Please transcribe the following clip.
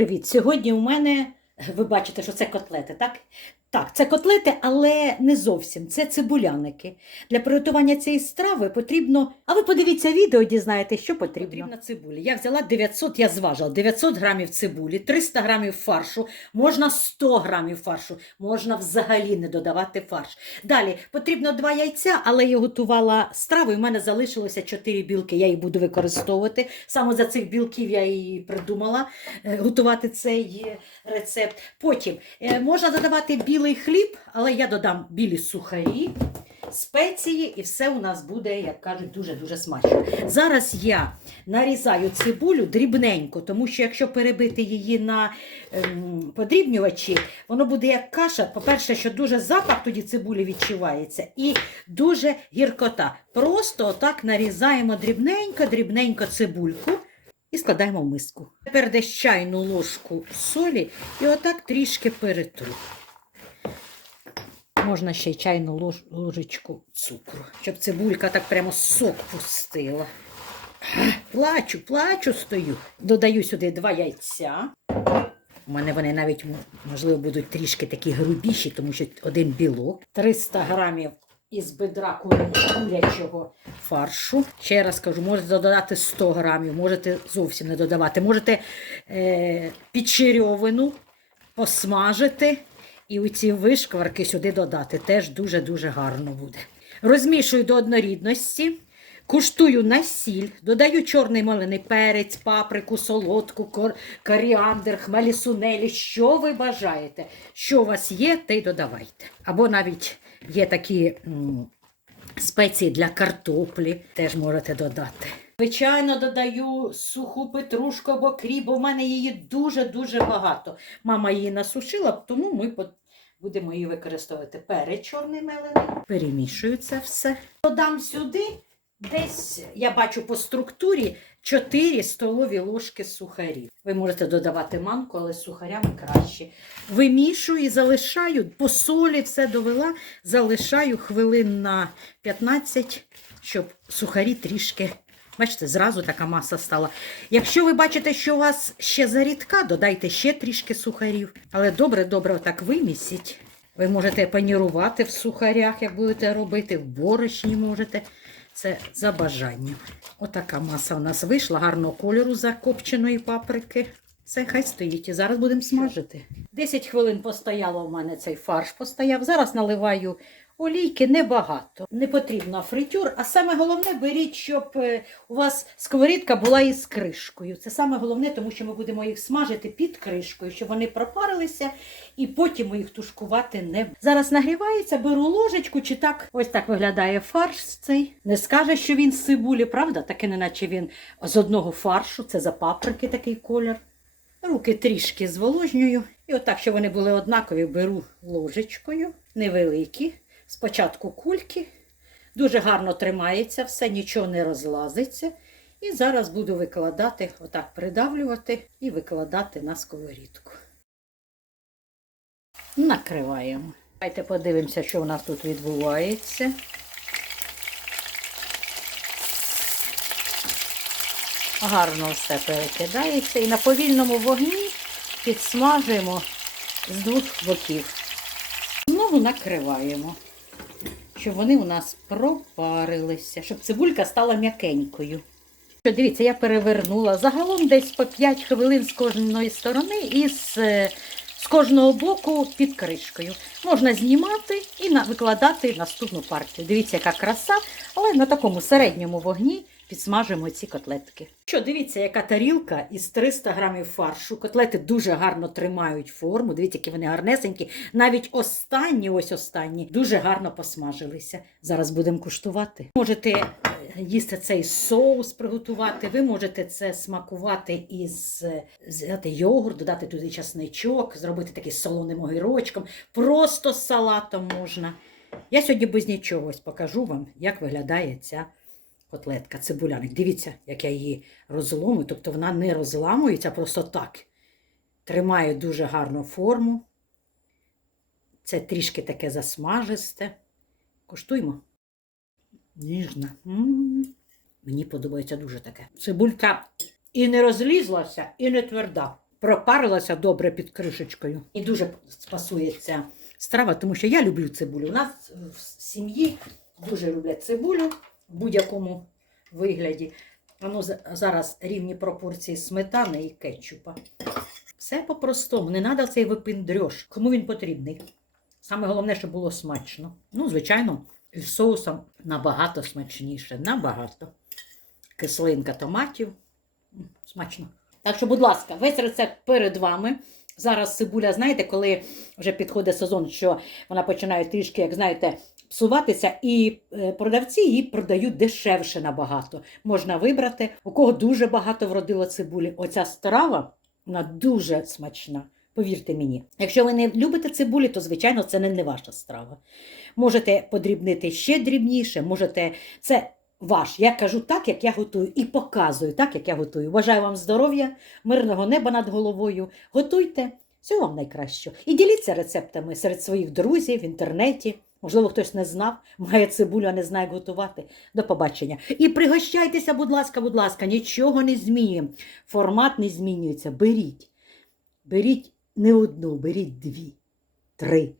Привіт! Сьогодні у мене, ви бачите, що це котлети, так? Так, це котлети, але не зовсім. Це цибуляники. Для приготування цієї страви потрібно. А ви подивіться відео, дізнаєтесь, що потрібно. Потрібна цибулі. Я взяла 900, я зважила 900 грамів цибулі, 300 грамів фаршу, можна 100 грамів фаршу, можна взагалі не додавати фарш. Далі потрібно два яйця, але я готувала страву, і в мене залишилося 4 білки. Я їх буду використовувати. Саме за цих білків я і придумала е, готувати цей е, рецепт. Потім е, можна додавати білий хліб, але я додам білі сухарі, спеції, і все у нас буде, як кажуть, дуже-дуже смачно. Зараз я нарізаю цибулю дрібненько, тому що якщо перебити її на ем, подрібнювачі, воно буде як каша. По-перше, що дуже запах тоді цибулі відчувається, і дуже гіркота. Просто отак нарізаємо дрібненько, дрібненько цибульку. І складаємо в миску. Тепер десь чайну ложку солі і отак трішки перетру. Можна ще й чайну лож- ложечку цукру, щоб цибулька так прямо сок пустила. Плачу, плачу стою. Додаю сюди два яйця. У мене вони навіть, можливо, будуть трішки такі грубіші, тому що один білок. 300 грамів із бедра курячого фаршу. Ще раз кажу, можете додати 100 грамів, можете зовсім не додавати. Можете е, підчерьовину посмажити і ці вишкварки сюди додати. Теж дуже-дуже гарно буде. Розмішую до однорідності. Куштую на сіль, додаю чорний малиний перець, паприку, солодку, кор... коріандр, хмелі сунелі, що ви бажаєте. Що у вас є, те й додавайте. Або навіть є такі м, спеції для картоплі, теж можете додати. Звичайно, додаю суху петрушку або кріп, бо в мене її дуже-дуже багато. Мама її насушила, тому ми будемо її використовувати. Перець чорний мелений. Перемішую це все. Додам сюди десь, я бачу по структурі, 4 столові ложки сухарів. Ви можете додавати манку, але сухарями краще. Вимішую і залишаю, по солі все довела, залишаю хвилин на 15, щоб сухарі трішки. Бачите, зразу така маса стала. Якщо ви бачите, що у вас ще зарідка, додайте ще трішки сухарів. Але добре-добре отак вимісіть. Ви можете панірувати в сухарях, як будете робити, в борошні можете. Це за бажанням. Отака маса у нас вийшла, гарного кольору закопченої паприки. Це хай стоїть. І зараз будемо смажити. 10 хвилин постояло у мене цей фарш постояв. Зараз наливаю олійки небагато. Не потрібно фритюр, а саме головне беріть, щоб е, у вас сковорідка була із кришкою. Це саме головне, тому що ми будемо їх смажити під кришкою, щоб вони пропарилися, і потім ми їх тушкувати не. Зараз нагрівається, беру ложечку, чи так ось так виглядає фарш цей. Не скаже, що він з цибулі, правда? Таке, неначе він з одного фаршу, це за паприки такий колір. Руки трішки зволожнюю. І отак, щоб вони були однакові, беру ложечкою, невеликі. Спочатку кульки. Дуже гарно тримається все, нічого не розлазиться. І зараз буду викладати, отак придавлювати і викладати на сковорідку. Накриваємо. Давайте подивимося, що у нас тут відбувається. Гарно все перекидається. І на повільному вогні підсмажуємо з двох боків. Знову накриваємо, щоб вони у нас пропарилися, щоб цибулька стала м'якенькою. Дивіться, я перевернула загалом десь по 5 хвилин з кожної сторони і е, кожного боку під кришкою. Можна знімати і викладати наступну партію. Дивіться, яка краса, але на такому середньому вогні підсмажуємо ці котлетки. Що, дивіться, яка тарілка із 300 грамів фаршу. Котлети дуже гарно тримають форму. Дивіться, які вони гарнесенькі. Навіть останні, ось останні, дуже гарно посмажилися. Зараз будемо куштувати. Можете їсти цей соус приготувати. Ви можете це смакувати із взяти йогурт, додати туди часничок, зробити такий солоним огірочком. Просто з салатом можна. Я сьогодні без нічого покажу вам, як виглядає ця котлетка, цибуляник. Дивіться, як я її розломую. Тобто вона не розламується просто так. Тримає дуже гарну форму. Це трішки таке засмажисте. Куштуємо. Ніжна. М. Мені подобається дуже таке. Цибулька і не розлізлася, і не тверда. пропарилася добре під кришечкою. І дуже спасується страва, тому що я люблю цибулю. У нас в сім'ї дуже люблять цибулю в будь-якому вигляді. Воно зараз рівні пропорції сметани і кетчупа. Все по-простому, не треба цей випиндрьош. Кому він потрібний? Саме головне, щоб було смачно. Ну, звичайно, із соусом набагато смачніше. Набагато. Кислинка томатів. Смачно. Так що, будь ласка, весь рецепт перед вами. Зараз цибуля, знаєте, коли вже підходить сезон, що вона починає трішки, як знаєте, псуватися, і е, продавці її продають дешевше набагато. Можна вибрати, у кого дуже багато вродило цибулі. Оця страва, вона дуже смачна. Повірте мені. Якщо ви не любите цибулі, то звичайно це не, ваша страва. Можете подрібнити ще дрібніше, можете це ваш. Я кажу так, як я готую, і показую так, як я готую. Бажаю вам здоров'я, мирного неба над головою. Готуйте всього вам найкращого. І діліться рецептами серед своїх друзів в інтернеті. Можливо, хтось не знав, має цибулю, а не знає як готувати. До побачення. І пригощайтеся, будь ласка, будь ласка, нічого не змінюємо. Формат не змінюється. Беріть. Беріть не одну, беріть дві, три.